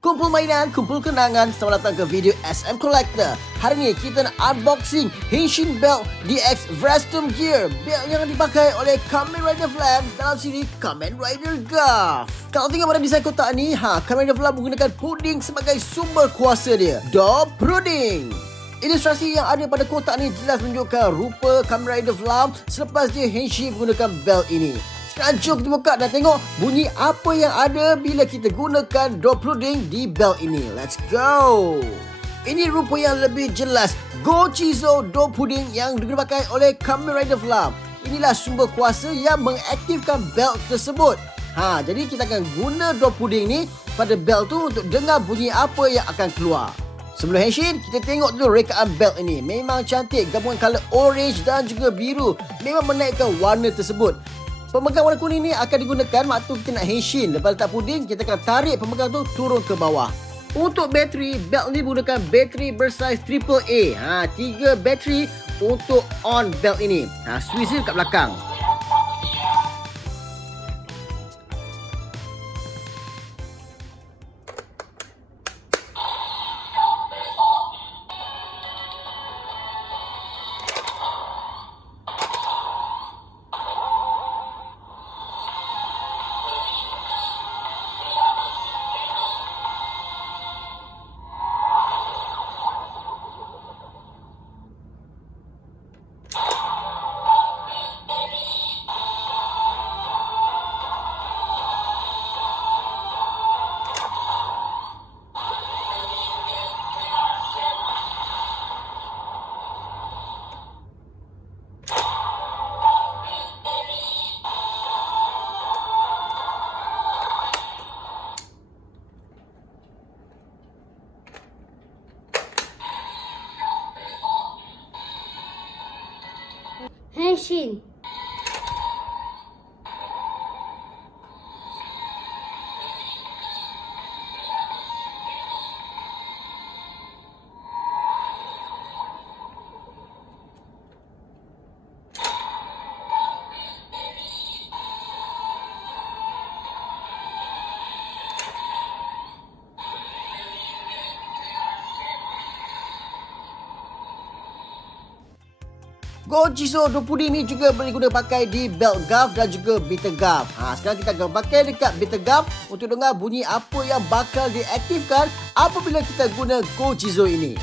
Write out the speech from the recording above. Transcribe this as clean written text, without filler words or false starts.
Kumpul mainan, kumpul kenangan. Selamat datang ke video SM Collector. Hari ni kita nak unboxing Henshin Belt DX Vrastum Gear. Belt yang dipakai oleh Kamen Rider Flam dalam siri Kamen Rider Garf. Kalau tengok pada desain kotak ni, Kamen Rider Flam menggunakan puding sebagai sumber kuasa dia. Door Puding. Ilustrasi yang ada pada kotak ni jelas menunjukkan rupa Kamen Rider Flam selepas dia Henshin menggunakan belt ini. Sekarang jom kita buka dan tengok bunyi apa yang ada bila kita gunakan door puding di belt ini. Let's go! Ini rupa yang lebih jelas. Go-Chizo door puding yang dipakai oleh Kamen Rider Flam. Inilah sumber kuasa yang mengaktifkan belt tersebut. Jadi kita akan guna door puding ni pada belt tu untuk dengar bunyi apa yang akan keluar. Sebelum Henshin, kita tengok dulu rekaan belt ini. Memang cantik, gabungan color orange dan juga biru. Memang menaikkan warna tersebut. Pemegang warna kuning ni akan digunakan waktu kita nak Henshin. Lepas letak puding, kita akan tarik pemegang tu turun ke bawah. Untuk bateri, belt ni menggunakan bateri bersaiz AAA. 3 bateri untuk on belt ini. Switch dia kat belakang. Henshin. Go-Chizo door puding ni juga boleh guna pakai di belt Garf dan juga Bitter Garf. Sekarang kita akan pakai dekat Bitter Garf untuk dengar bunyi apa yang bakal diaktifkan apabila kita guna Go-Chizo ini.